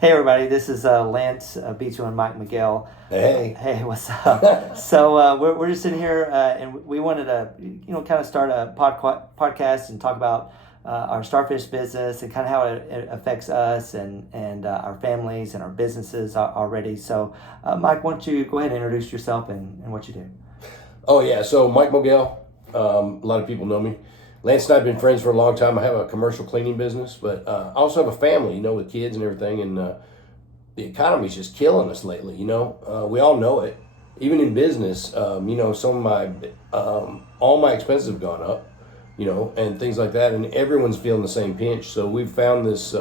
Hey everybody, this is Lance Beach and Mike Miguel. Hey. Hey, what's up? So we're just sitting here and we wanted to kind of start a podcast and talk about our Starfish business and kind of how it affects us and our families and our businesses already. So Mike, why don't you go ahead and introduce yourself and what you do? Oh yeah, so Mike Miguel, a lot of people know me. Lance and I have been friends for a long time. I have a commercial cleaning business, but I also have a family, with kids and everything. And the economy's just killing us lately. We all know it. Even in business, some of my all my expenses have gone up, and things like that. And everyone's feeling the same pinch. So we've found this.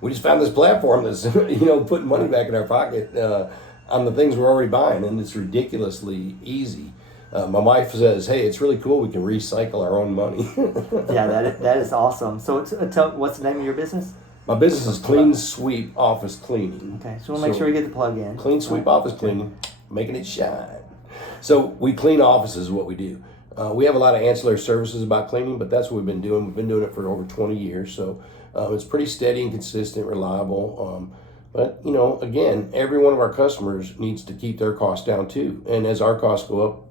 We just found this platform that's putting money back in our pocket on the things we're already buying, and it's ridiculously easy. My wife says, "Hey, it's really cool. We can recycle our own money." Yeah, that is awesome. So, what's the name of your business? My business is Clean Sweep Office Cleaning. Okay, so we'll make sure we get the plug in. Clean Sweep Office Cleaning, making it shine. So we clean offices is what we do. We have a lot of ancillary services about cleaning, but that's what we've been doing. We've been doing it for over 20 years, so it's pretty steady and consistent, reliable. But again, every one of our customers needs to keep their costs down too. And as our costs go up,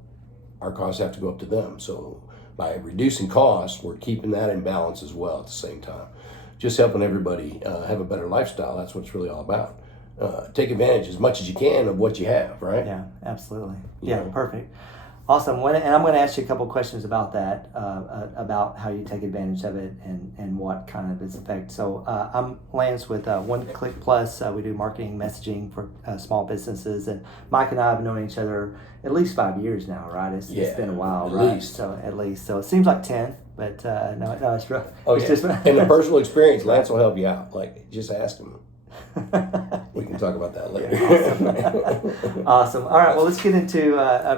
our costs have to go up to them. So by reducing costs, we're keeping that in balance as well at the same time. Just helping everybody have a better lifestyle. That's what it's really all about. Take advantage as much as you can of what you have, right? Yeah, absolutely. Yeah, perfect. Awesome. And I'm going to ask you a couple questions about that, about how you take advantage of it and what kind of its effect. So I'm Lance with One Click Plus. We do marketing messaging for small businesses. And Mike and I have known each other at least 5 years now, right? It's been a while, right? So at least. So it seems like 10, but no, it's rough. Oh, it's yeah. Just, and the personal experience, Lance will help you out. Like, just ask him. We can talk about that later. Awesome. Awesome. All right. Well, let's get into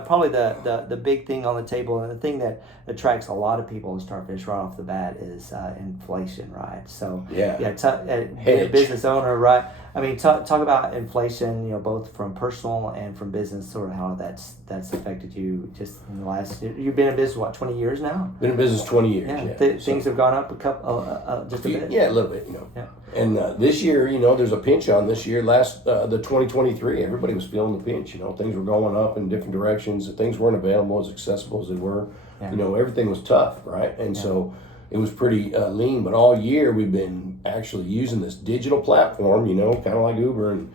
probably the big thing on the table, and the thing that attracts a lot of people to Starfish right off the bat is inflation, right? So being a business owner, right? I mean, talk about inflation. Both from personal and from business, sort of how that's affected you just in the last. You've been in business 20 years now? Been in business 20 years. Yeah. Things have gone up just a bit. Yeah, a little bit. Yeah. And this year, there's a pinch on this year. The 2023, everybody was feeling the pinch. Things were going up in different directions. Things weren't available as accessible as they were. Yeah. Everything was tough, right? And so it was pretty lean. But all year we've been actually using this digital platform, kind of like Uber, and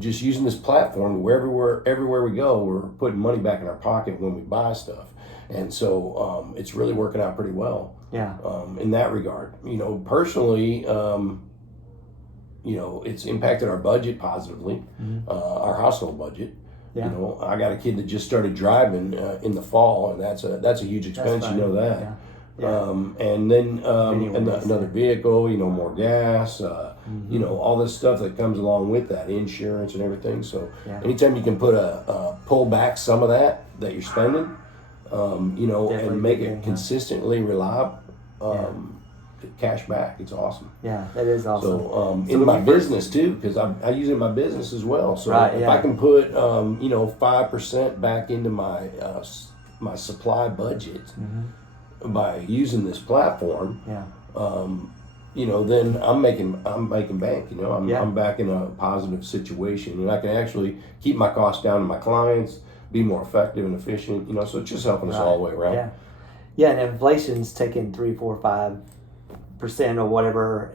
just using this platform where everywhere we go, we're putting money back in our pocket when we buy stuff. And so it's really working out pretty well. Yeah. In that regard, personally, it's impacted our budget positively, our household budget. Yeah. I got a kid that just started driving in the fall, and that's a huge expense. That's you know that. Yeah. Yeah. And then another vehicle, more gas, all this stuff that comes along with that, insurance and everything. So anytime you can put pull back some of that you're spending, and make it consistently reliable, cash back. It's awesome. Yeah, that is awesome. So in my business too, because I use it in my business as well. So if I can put 5% back into my my supply budget by using this platform, then I'm making bank. I'm back in a positive situation, and I can actually keep my costs down to my clients, be more effective and efficient. So it's just helping us all the way around. Yeah, yeah, and inflation's taking 3, 4, 5% or whatever,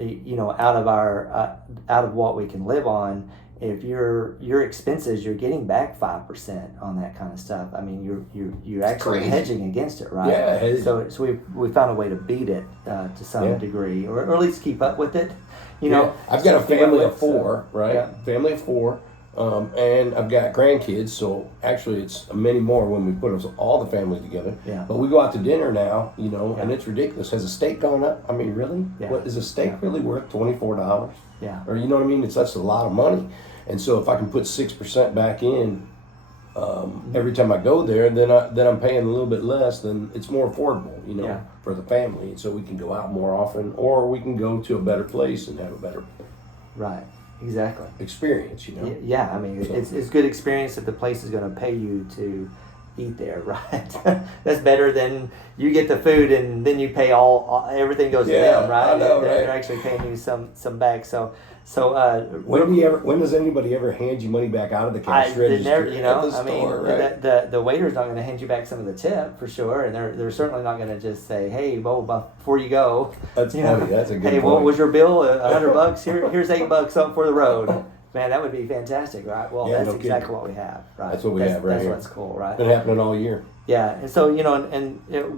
out of our out of what we can live on. If your expenses, you're getting back 5% on that kind of stuff. I mean, you're actually hedging against it, right? Yeah. So we found a way to beat it to some degree, or at least keep up with it. I've got a family of 4, right? Yeah. Family of 4. And I've got grandkids, so actually it's many more when we put all the family together. Yeah. But we go out to dinner now, and it's ridiculous. Has a steak gone up? I mean, really? Yeah. What is a steak really worth? $24? Yeah. Or what I mean? That's a lot of money. And so if I can put 6% back in every time I go there, then I'm paying a little bit less. Then it's more affordable, for the family. And so we can go out more often, or we can go to a better place and have a better Exactly. experience. Yeah, I mean, it's good experience if the place is going to pay you to eat there, right? That's better than you get the food and then you pay all everything goes to them, right? I know, They're right? actually paying you some back. So When does anybody ever hand you money back out of the cash register never, at the store, right? the waiter's not going to hand you back some of the tip for sure, and they're certainly not going to just say, "Hey, well, before you go, That's you funny. know, That's a good hey, point. what was your bill? $100. Here's $8 up for the road." Man, that would be fantastic, right? Well, Yeah, that's no exactly kidding. what we have, right? That's what we have right That's here. what's cool, right? Been happening all year. Yeah, and so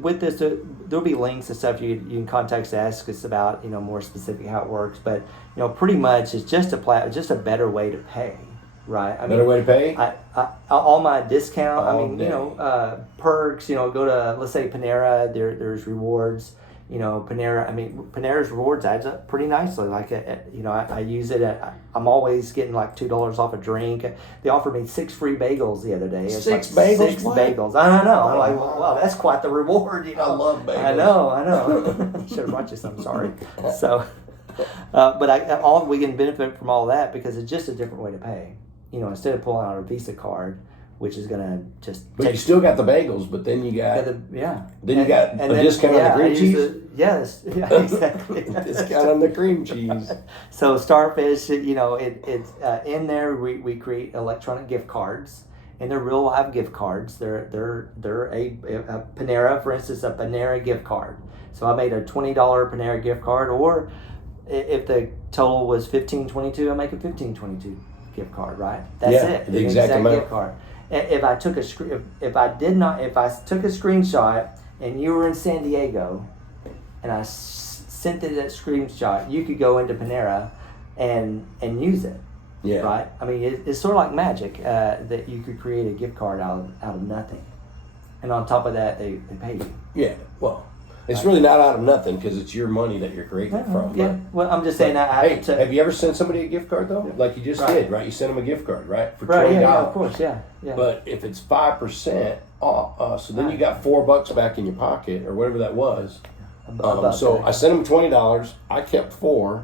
with this, there'll be links and stuff you can contact us, ask us about, more specific how it works. But pretty much it's just a better way to pay, right? Better way to pay? All my discount. All day. Perks. Go to, let's say, Panera. There's rewards. Panera. Panera's rewards adds up pretty nicely. Like, I use it. I'm always getting like $2 off a drink. They offered me 6 free bagels the other day. It's Six like bagels? 6 What? bagels. I don't know. I'm like, wow, that's quite the reward. I love bagels. I know. Should have brought you some. Sorry. So, but we can benefit from all that because it's just a different way to pay. Instead of pulling out a Visa card, which is gonna just. But you still got the bagels, but then you got yeah. Then you got a discount on the cream cheese. Yes, yeah, exactly. Discount on the cream cheese. So Starfish, it's in there. We create electronic gift cards, and they're real live gift cards. They're a Panera, for instance, a Panera gift card. So I made a $20 Panera gift card, or if the total was $15.22, I make a $15.22 gift card. Right? That's it. The exact amount. Gift card. If I took a screenshot and you were in San Diego, and I sent it that screenshot, you could go into Panera and use it. Yeah. Right. It's sort of like magic that you could create a gift card out of nothing, and on top of that, they pay you. Yeah. Well, it's really not out of nothing because it's your money that you're creating it from. Yeah. Well, I'm just saying. Have you ever sent somebody a gift card though? Like you just did, right? You sent them a gift card, right? For $20. Yeah, of course. Yeah. But if it's 5% off, so then you got $4 back in your pocket or whatever that was. So I sent them $20. I kept $4.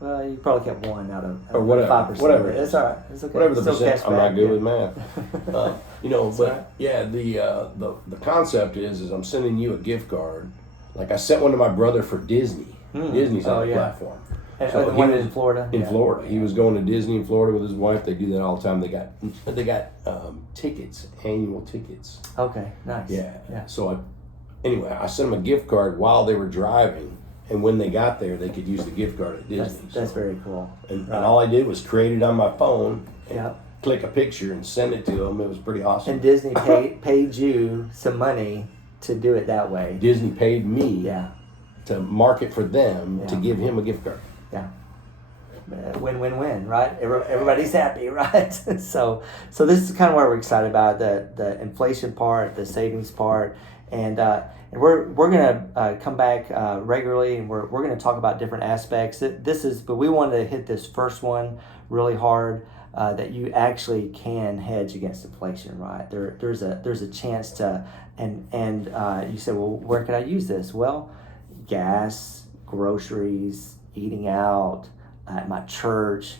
Well, you probably kept 1 out of or whatever, 5%. whatever. It's all right. It's okay. Whatever the Still percent. cash I'm not back, good with math. But right. yeah, the concept is I'm sending you a gift card. Like I sent one to my brother for Disney. Disney's on the platform. So the one in Florida. In Florida, he was going to Disney in Florida with his wife. They do that all the time. They got tickets, annual tickets. Okay, nice. Yeah. So I sent them a gift card while they were driving, and when they got there, they could use the gift card at Disney. That's very cool. And all I did was create it on my phone. And click a picture and send it to them. It was pretty awesome. And Disney paid you some money to do it that way. Disney paid me to market for them to give him a gift card. Yeah. Win-win-win, right? Everybody's happy, right? So this is kind of what we're excited about, the inflation part, the savings part, and we're gonna come back regularly, and we're gonna talk about different aspects. But we wanted to hit this first one really hard. That you actually can hedge against inflation, right? There's a chance to, and you say, well, where can I use this? Well, gas, groceries, eating out, at my church,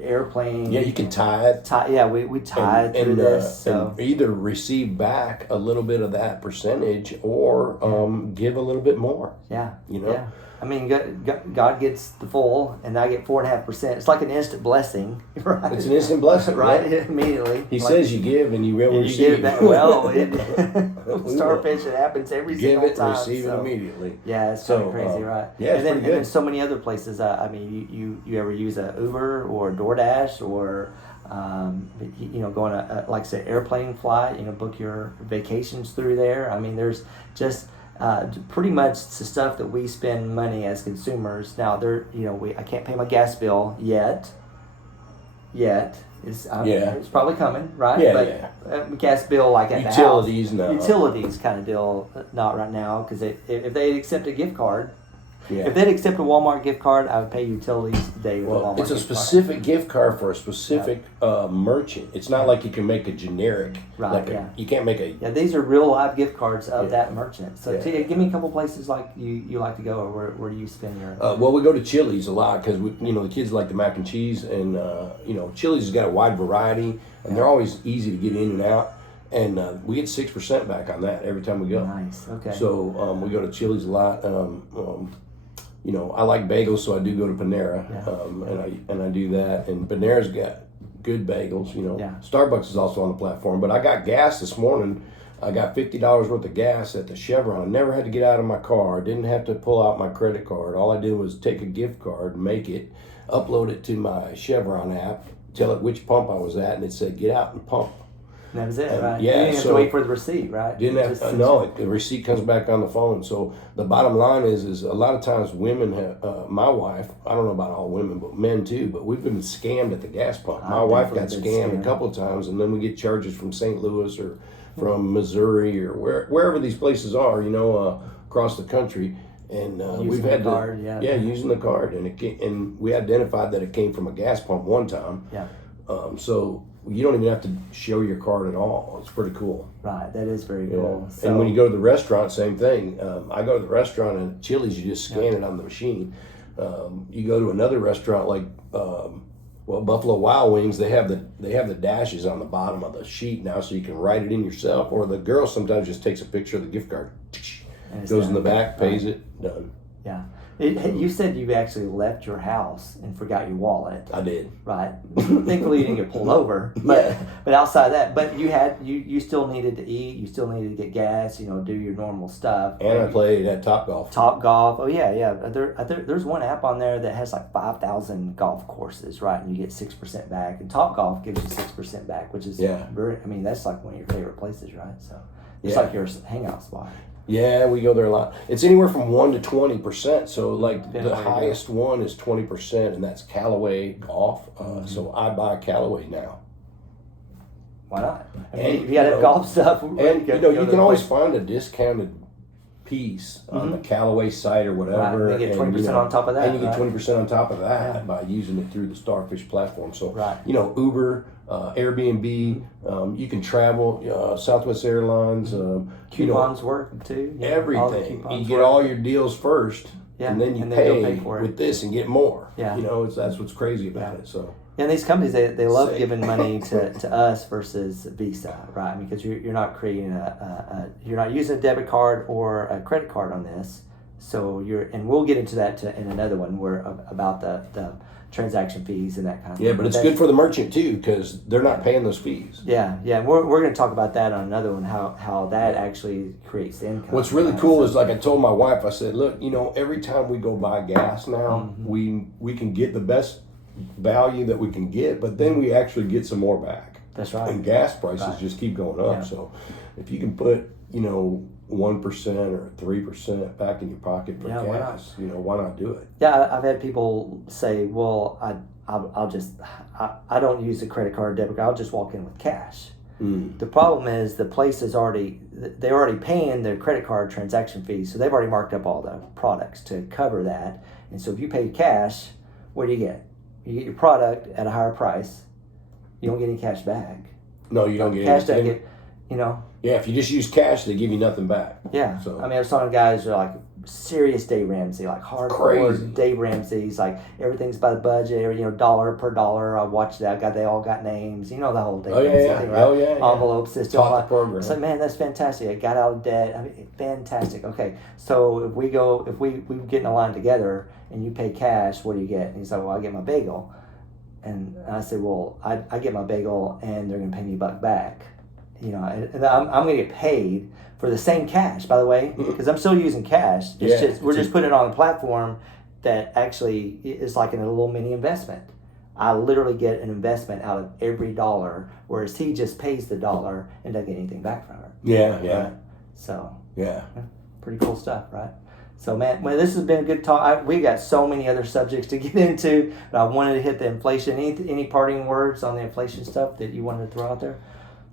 airplane. Yeah, you can tithe. We tithe through this. So and either receive back a little bit of that percentage or give a little bit more. Yeah. Yeah. God gets the full, and I get 4.5%. It's like an instant blessing, right? It's an instant blessing, right? Yeah. Immediately. He says you give and you will receive. Starfish, it happens every give single time. Receive it immedially. Yeah, it's kind of crazy, right? Yeah, and then so many other places. You ever use a Uber or DoorDash or going to like I said, airplane flight. Book your vacations through there. there's just. Pretty much the stuff that we spend money as consumers. Now, I can't pay my gas bill yet. It's probably coming, right? Gas bill like at utilities, the house. No. Utilities kind of deal, not right now, because if they accept a gift card, Yeah. If they'd accept a Walmart gift card, I would pay utilities today with a Walmart it's a specific gift card for a specific merchant. It's not like you can make a generic. You can't make a... Yeah, these are real live gift cards of that merchant. So give me a couple places like you like to go, or where do you spend your... well, we go to Chili's a lot because the kids like the mac and cheese, and Chili's has got a wide variety, and they're always easy to get in and out. and we get 6% back on that every time we go. Nice. Okay. So we go to Chili's a lot. You know, I like bagels, so I do go to Panera, and I do that. And Panera's got good bagels. You know, Starbucks is also on the platform. But I got gas this morning. I got $50 worth of gas at the Chevron. I never had to get out of my car. Didn't have to pull out my credit card. All I did was take a gift card, make it, upload it to my Chevron app, tell it which pump I was at, and it said, get out and pump. And that was it, right? Yeah, you didn't have to wait for the receipt, right? The receipt comes back on the phone. So the bottom line is a lot of times women have, my wife, I don't know about all women, but men too, but we've been scammed at the gas pump. My wife got scammed a couple of times, and then we get charges from St. Louis or from Missouri or wherever these places are, you know, across the country. And we've had using the card, and we identified that it came from a gas pump one time. Yeah. So you don't even have to show your card at all. It's pretty cool. Right, that is very cool. So, and when you go to the restaurant, same thing. I go to the restaurant and Chili's, you just scan it on the machine. You go to another restaurant like Buffalo Wild Wings, they have the dashes on the bottom of the sheet now, so you can write it in yourself. Or the girl sometimes just takes a picture of the gift card, goes in the back, pays it, done. Yeah. You said you actually left your house and forgot your wallet. I did. Right. Thankfully you didn't get pulled over. But outside of that, but you still needed to eat, you still needed to get gas, you know, do your normal stuff. And I played at Topgolf. Topgolf. Oh yeah. There's one app on there that has like 5,000 golf courses, right? And you get 6% back. And Topgolf gives you 6% back, which is very. I mean, that's like one of your favorite places, right? So it's like your hangout spot. Yeah, we go there a lot. It's anywhere from 1% to 20%. So, like the highest one is 20%, and that's Callaway Golf. So I buy Callaway now. Why not? I mean, you got to have golf stuff. And you can always find a discounted piece on the Callaway site or whatever. Right. They get 20% on top of that. And you get 20% on top of that by using it through the Starfish platform. So, Uber, Airbnb, you can travel, Southwest Airlines. Coupons work too. Everything. You get all your deals first, and then you pay for it with this and get more. Yeah. You know, that's what's crazy about it. So. And these companies, they love giving money to us versus Visa, right? Because you're not creating you're not using a debit card or a credit card on this. So and we'll get into that in another one about the transaction fees and that kind of thing. Yeah, but it's good for the merchant too, because they're not paying those fees. Yeah. We're going to talk about that on another one, how that actually creates income. What's really cool is, like I told my wife, I said, look, every time we go buy gas now, we can get the best value that we can get, but then we actually get some more back. That's right. And gas prices just keep going up. Yeah. So if you can put 1% or 3% back in your pocket for gas, why not do it? Yeah, I've had people say, well, I don't use a credit card or debit card, I'll just walk in with cash. The problem is the place is they're already paying their credit card transaction fees, so they've already marked up all the products to cover that. And so if you pay cash, what do you get? You get your product at a higher price. You don't get any cash back. No, you don't get cash. Anything. Doesn't get, Yeah, if you just use cash, they give you nothing back. Yeah. So I mean, I was talking to guys who are like serious Dave Ramsey, like hardcore Dave Ramsey's, like everything's by the budget, dollar per dollar. I watched that. They all got names. You know the whole Dave Ramsey thing, right? Envelope system. Taught the program. It's like, man, that's fantastic. I got out of debt. I mean, fantastic. Okay, so if we get in a line together and you pay cash, what do you get? And he's like, well, I get my bagel. And I said, well, I get my bagel and they're going to pay me $1 back. And I'm going to get paid for the same cash, by the way, because I'm still using cash. We're just putting it on a platform that actually is like in a little mini investment. I literally get an investment out of every dollar, whereas he just pays the dollar and doesn't get anything back from it. Yeah. Right? So, pretty cool stuff, right? So, man, this has been a good talk. We got so many other subjects to get into, but I wanted to hit the inflation. Any parting words on the inflation stuff that you wanted to throw out there?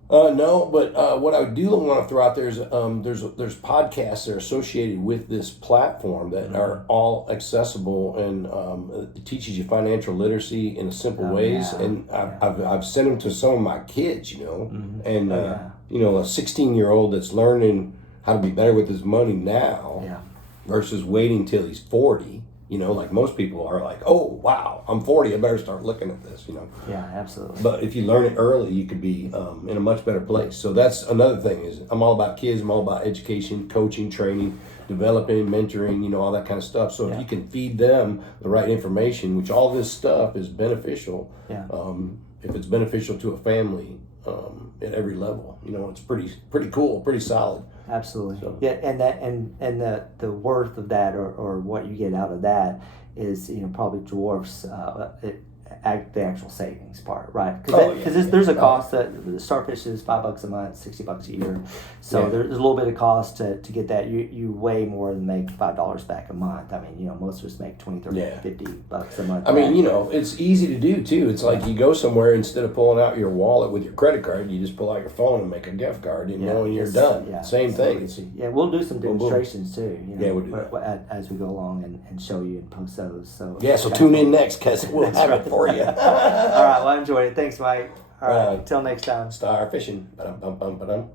No, but what I do want to throw out there is there's podcasts that are associated with this platform that are all accessible, and it teaches you financial literacy in simple ways. Yeah. And I've sent them to some of my kids, and a 16-year-old that's learning how to be better with his money now versus waiting till he's 40. You know, like most people are like, oh, wow, I'm 40, I better start looking at this, you know. Yeah, absolutely. But if you learn it early, you could be in a much better place. So that's another thing is I'm all about kids. I'm all about education, coaching, training, developing, mentoring, you know, all that kind of stuff. So if you can feed them the right information, which all this stuff is beneficial, if it's beneficial to a family at every level, you know, it's pretty cool, pretty solid. Absolutely. So. Yeah, and that and the worth of that or what you get out of that is, you know, probably dwarfs the actual savings part, right? Because there's a cost that the Starfish is $5 a month, $60 a year. So there's a little bit of cost to get that. You way more than make $5 back a month. I mean, you know, most of us make 20, 30, $50 a month. I mean, you know, it's easy to do too. It's like you go somewhere, instead of pulling out your wallet with your credit card, you just pull out your phone and make a gift card, you know, and you're done. Yeah, Same thing. Yeah, we'll do some demonstrations too. You know, we'll do that as we go along and show you and post those. So so tune in next, because we'll have it for you. All right, well, I enjoyed it. Thanks, Mike. All right, until next time. Starfishing. Ba-dum-bum-bum-ba-dum.